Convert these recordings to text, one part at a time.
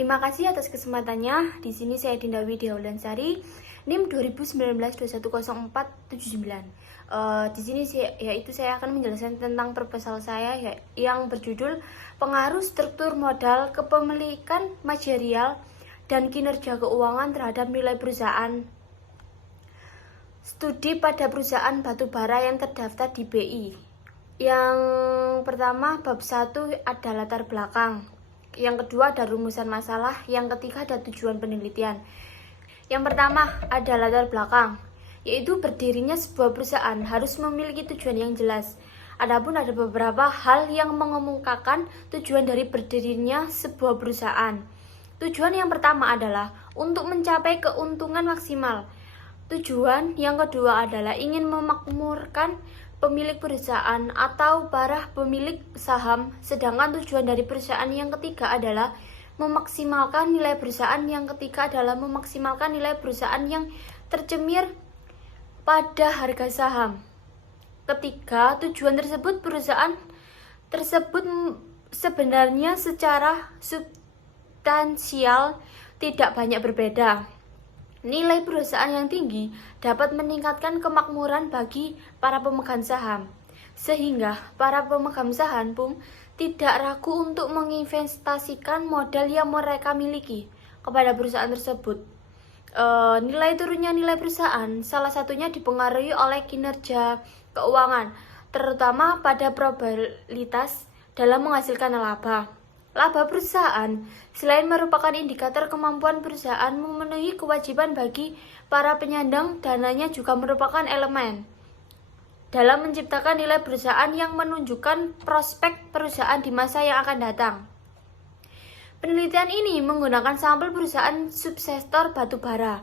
Terima kasih atas kesempatannya. Di sini saya Dinda Widya Ulansari, NIM 2019-210479. Di sini saya akan menjelaskan tentang proposal saya yang berjudul Pengaruh Struktur Modal, Kepemilikan Material, dan Kinerja Keuangan terhadap Nilai Perusahaan. Studi pada perusahaan batubara yang terdaftar di BI. Yang pertama, bab 1 ada latar belakang. Yang kedua ada rumusan masalah. Yang ketiga ada tujuan penelitian. Yang pertama ada latar belakang, yaitu berdirinya sebuah perusahaan harus memiliki tujuan yang jelas. Adapun ada beberapa hal yang mengemukakan tujuan dari berdirinya sebuah perusahaan. Tujuan yang pertama adalah untuk mencapai keuntungan maksimal. Tujuan yang kedua adalah ingin memakmurkan pemilik perusahaan atau para pemilik saham, sedangkan tujuan dari perusahaan yang ketiga adalah memaksimalkan nilai perusahaan. Yang ketiga adalah memaksimalkan nilai perusahaan yang tercemir pada harga saham. Ketiga, tujuan tersebut perusahaan tersebut sebenarnya secara substansial tidak banyak berbeda. Nilai perusahaan yang tinggi dapat meningkatkan kemakmuran bagi para pemegang saham, sehingga para pemegang saham pun tidak ragu untuk menginvestasikan modal yang mereka miliki kepada perusahaan tersebut. Nilai turunnya nilai perusahaan salah satunya dipengaruhi oleh kinerja keuangan, terutama pada probabilitas dalam menghasilkan laba. Laba perusahaan selain merupakan indikator kemampuan perusahaan memenuhi kewajiban bagi para penyandang dananya, juga merupakan elemen dalam menciptakan nilai perusahaan yang menunjukkan prospek perusahaan di masa yang akan datang. Penelitian ini menggunakan sampel perusahaan subsektor batubara.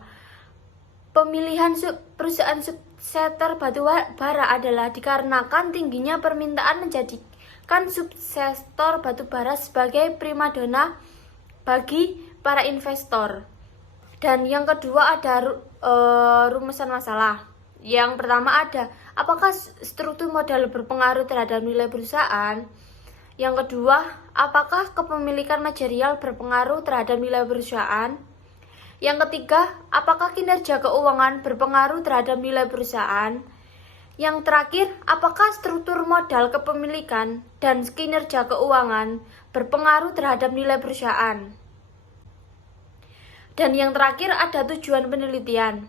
Pemilihan perusahaan subsektor batubara adalah dikarenakan tingginya permintaan menjadikan subsektor batubara sebagai primadona bagi para investor. Dan yang kedua ada rumusan masalah. Yang pertama ada, apakah struktur modal berpengaruh terhadap nilai perusahaan? Yang kedua, apakah kepemilikan material berpengaruh terhadap nilai perusahaan? Yang ketiga, apakah kinerja keuangan berpengaruh terhadap nilai perusahaan? Yang terakhir, apakah struktur modal, kepemilikan, dan kinerja keuangan berpengaruh terhadap nilai perusahaan? Dan yang terakhir ada tujuan penelitian.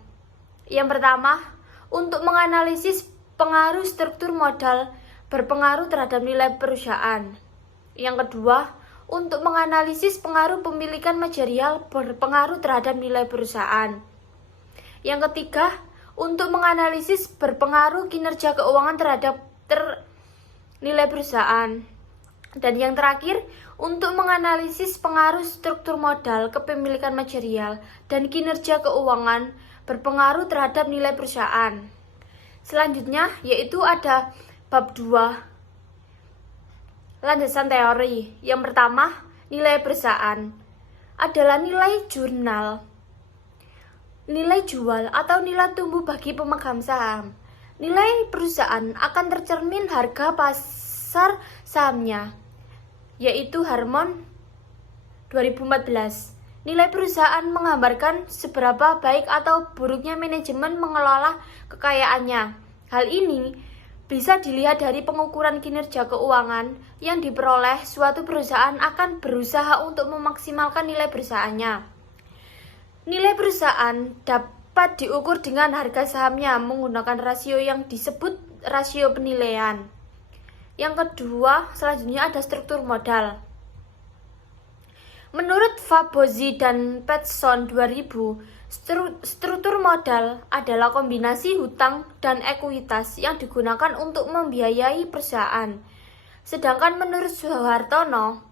Yang pertama, untuk menganalisis pengaruh struktur modal berpengaruh terhadap nilai perusahaan. Yang kedua, untuk menganalisis pengaruh pemilikan material berpengaruh terhadap nilai perusahaan. Yang ketiga, untuk menganalisis berpengaruh kinerja keuangan terhadap nilai perusahaan. Dan yang terakhir, untuk menganalisis pengaruh struktur modal, kepemilikan material, dan kinerja keuangan berpengaruh terhadap nilai perusahaan. Selanjutnya yaitu ada bab 2, landasan teori. Yang pertama, nilai perusahaan adalah nilai nilai jual atau nilai tumbuh bagi pemegang saham. Nilai perusahaan akan tercermin harga pasar sahamnya, yaitu Harmon 2014. Nilai perusahaan menggambarkan seberapa baik atau buruknya manajemen mengelola kekayaannya. Hal ini bisa dilihat dari pengukuran kinerja keuangan yang diperoleh. Suatu perusahaan akan berusaha untuk memaksimalkan nilai perusahaannya. Nilai perusahaan dapat diukur dengan harga sahamnya menggunakan rasio yang disebut rasio penilaian. Yang kedua, selanjutnya ada struktur modal. Menurut Fabozzi dan Peterson 2000, struktur modal adalah kombinasi hutang dan ekuitas yang digunakan untuk membiayai perusahaan. Sedangkan menurut Suhartono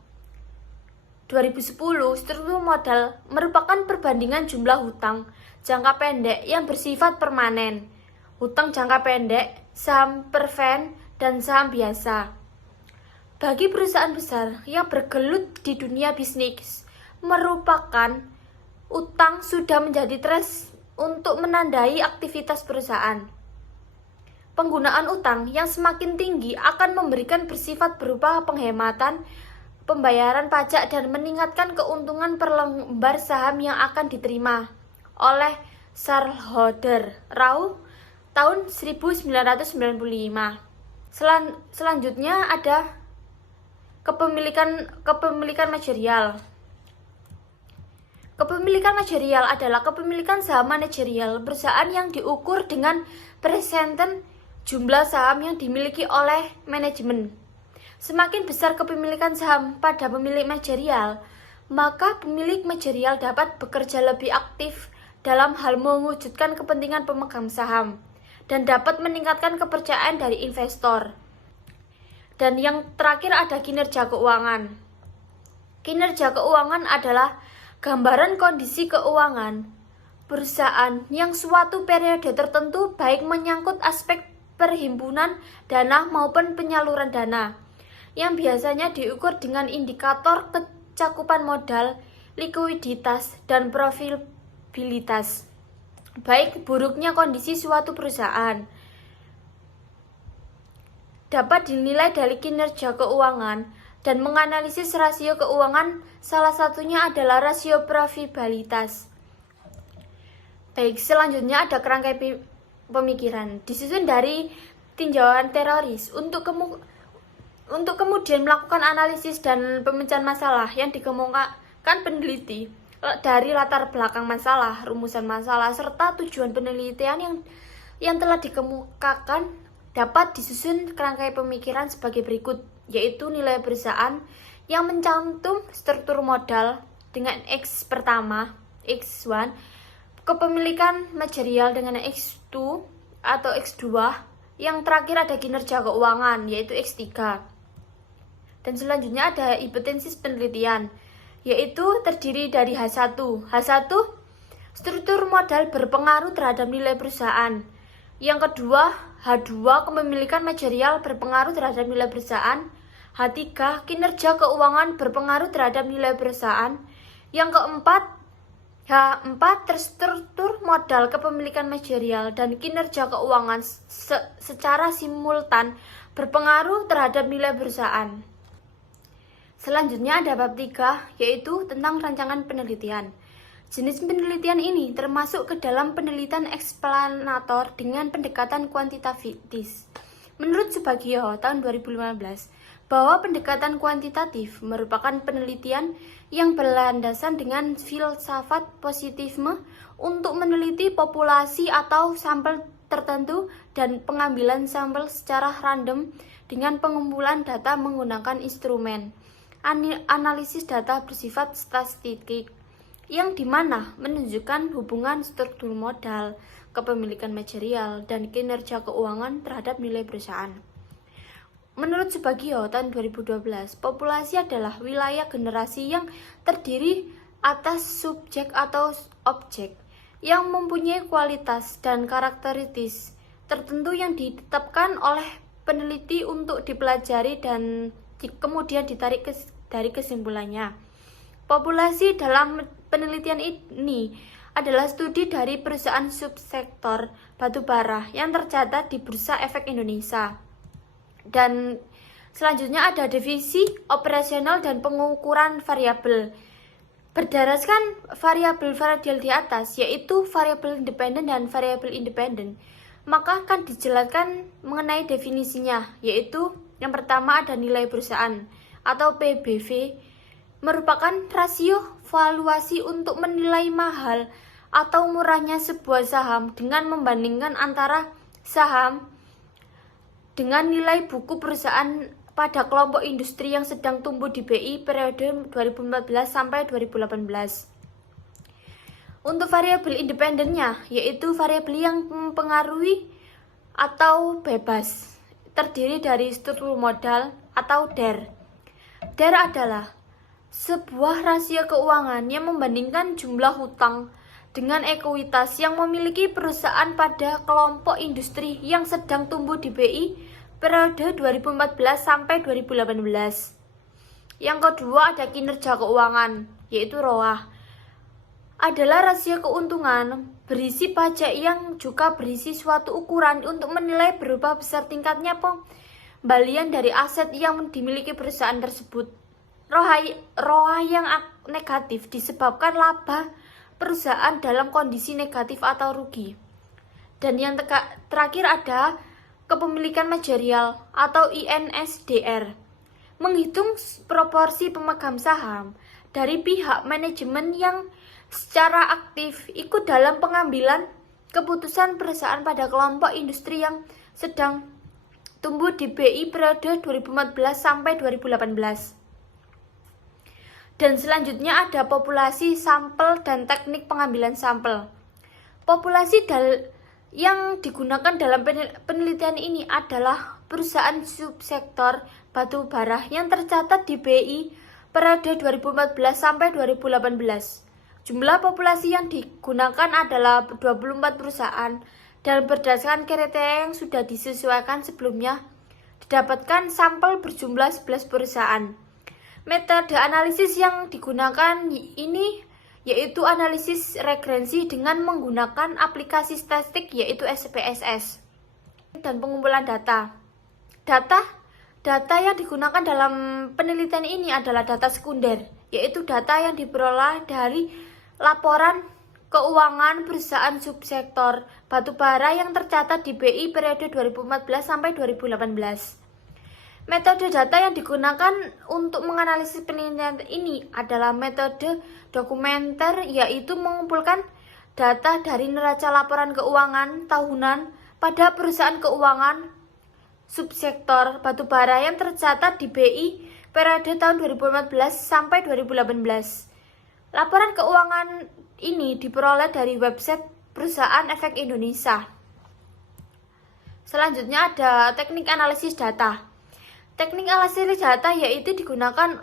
2010, struktur modal merupakan perbandingan jumlah hutang jangka pendek yang bersifat permanen, hutang jangka pendek, saham preferred, dan saham biasa. Bagi perusahaan besar yang bergelut di dunia bisnis, merupakan utang sudah menjadi tren untuk menandai aktivitas perusahaan. Penggunaan utang yang semakin tinggi akan memberikan bersifat berupa penghematan pembayaran pajak dan meningkatkan keuntungan per lembar saham yang akan diterima oleh shareholder RAW tahun 1995. Selanjutnya ada kepemilikan material. Kepemilikan material adalah kepemilikan saham manajerial perusahaan yang diukur dengan persenten jumlah saham yang dimiliki oleh manajemen. Semakin besar kepemilikan saham pada pemilik manajerial, maka pemilik manajerial dapat bekerja lebih aktif dalam hal mewujudkan kepentingan pemegang saham dan dapat meningkatkan kepercayaan dari investor. Dan yang terakhir ada kinerja keuangan. Kinerja keuangan adalah gambaran kondisi keuangan perusahaan yang suatu periode tertentu baik menyangkut aspek perhimpunan dana maupun penyaluran dana, yang biasanya diukur dengan indikator kecakupan modal, likuiditas, dan profitabilitas. Baik buruknya kondisi suatu perusahaan dapat dinilai dari kinerja keuangan dan menganalisis rasio keuangan, salah satunya adalah rasio profitabilitas. Baik, selanjutnya ada kerangka pemikiran disusun dari tinjauan teroris untuk kemudian melakukan analisis dan pemecahan masalah yang dikemukakan peneliti dari latar belakang masalah, rumusan masalah, serta tujuan penelitian yang telah dikemukakan. Dapat disusun kerangka pemikiran sebagai berikut, yaitu nilai perusahaan yang mencantum struktur modal dengan X pertama, X1, kepemilikan material dengan X2 atau X2, yang terakhir ada kinerja keuangan, yaitu X3. Dan selanjutnya ada hipotesis penelitian, yaitu terdiri dari H1. H1, struktur modal berpengaruh terhadap nilai perusahaan. Yang kedua, H2, kepemilikan material berpengaruh terhadap nilai perusahaan. H3, kinerja keuangan berpengaruh terhadap nilai perusahaan. Yang keempat, H4, terstruktur modal, kepemilikan material, dan kinerja keuangan secara simultan berpengaruh terhadap nilai perusahaan. Selanjutnya ada bab 3, yaitu tentang rancangan penelitian. Jenis penelitian ini termasuk ke dalam penelitian eksplanator dengan pendekatan kuantitatif. Menurut Subagio tahun 2015, bahwa pendekatan kuantitatif merupakan penelitian yang berlandasan dengan filsafat positifisme untuk meneliti populasi atau sampel tertentu dan pengambilan sampel secara random dengan pengumpulan data menggunakan instrumen analisis data bersifat statistik, yang dimana menunjukkan hubungan struktur modal, kepemilikan material, dan kinerja keuangan terhadap nilai perusahaan. Menurut Subagio tahun 2012, populasi adalah wilayah generasi yang terdiri atas subjek atau objek yang mempunyai kualitas dan karakteristik tertentu yang ditetapkan oleh peneliti untuk dipelajari dan kemudian ditarik dari kesimpulannya. Populasi dalam penelitian ini adalah studi dari perusahaan subsektor batubara yang tercatat di Bursa Efek Indonesia. Dan selanjutnya ada divisi operasional dan pengukuran variabel. Berdasarkan variabel-variabel di atas, yaitu variabel independen dan variabel independen, maka akan dijelaskan mengenai definisinya, yaitu yang pertama ada nilai perusahaan atau PBV, merupakan rasio valuasi untuk menilai mahal atau murahnya sebuah saham dengan membandingkan antara saham dengan nilai buku perusahaan pada kelompok industri yang sedang tumbuh di BI periode 2014 sampai 2018. Untuk variabel independennya, yaitu variabel yang mempengaruhi atau bebas, terdiri dari struktur modal atau DER. DER adalah sebuah rasio keuangan yang membandingkan jumlah hutang dengan ekuitas yang memiliki perusahaan pada kelompok industri yang sedang tumbuh di BI periode 2014 sampai 2018. Yang kedua ada kinerja keuangan, yaitu ROA. Adalah rasio keuntungan berisi pajak yang juga berisi suatu ukuran untuk menilai berapa besar tingkatnya pembalian dari aset yang dimiliki perusahaan tersebut. ROA yang negatif disebabkan laba perusahaan dalam kondisi negatif atau rugi. Dan yang terakhir ada kepemilikan manajerial atau INSDR. Menghitung proporsi pemegang saham dari pihak manajemen yang secara aktif ikut dalam pengambilan keputusan perusahaan pada kelompok industri yang sedang tumbuh di BI periode 2014 sampai 2018. Dan selanjutnya ada populasi sampel dan teknik pengambilan sampel. Populasi yang digunakan dalam penelitian ini adalah perusahaan subsektor batu bara yang tercatat di BI periode 2014 sampai 2018. Jumlah populasi yang digunakan adalah 24 perusahaan dan berdasarkan kriteria yang sudah disesuaikan sebelumnya didapatkan sampel berjumlah 11 perusahaan. Metode analisis yang digunakan ini yaitu analisis regrensi dengan menggunakan aplikasi statistik yaitu SPSS dan pengumpulan data. Data yang digunakan dalam penelitian ini adalah data sekunder, yaitu data yang diperoleh dari laporan keuangan perusahaan subsektor batubara yang tercatat di BI periode 2014 sampai 2018. Metode data yang digunakan untuk menganalisis penelitian ini adalah metode dokumenter, yaitu mengumpulkan data dari neraca laporan keuangan tahunan pada perusahaan keuangan subsektor batubara yang tercatat di BI periode tahun 2014 sampai 2018. Laporan keuangan ini diperoleh dari website Perusahaan Efek Indonesia. Selanjutnya ada teknik analisis data. Teknik analisis data yaitu digunakan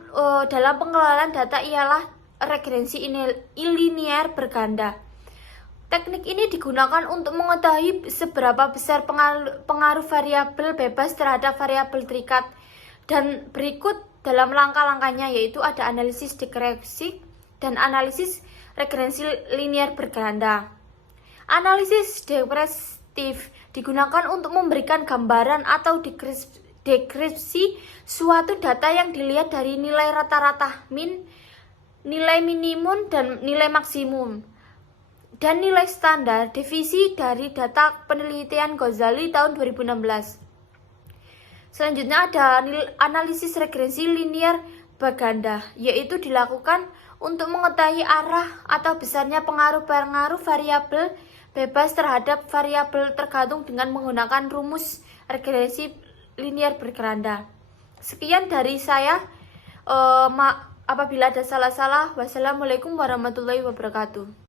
dalam pengelolaan data ialah regrensi linear berganda. Teknik ini digunakan untuk mengetahui seberapa besar pengaruh variabel bebas terhadap variabel terikat. Dan berikut dalam langkah-langkahnya yaitu ada analisis degresif dan analisis regrensi linear berganda. Analisis degresif digunakan untuk memberikan gambaran atau deskripsi suatu data yang dilihat dari nilai rata-rata min, nilai minimum dan nilai maksimum, dan nilai standar deviasi dari data penelitian Ghazali tahun 2016. Selanjutnya ada analisis regrensi linear berganda, yaitu dilakukan untuk mengetahui arah atau besarnya pengaruh-pengaruh variabel bebas terhadap variabel tergantung dengan menggunakan rumus regresi linear berganda. Sekian dari saya. Apabila ada salah-salah, wassalamualaikum warahmatullahi wabarakatuh.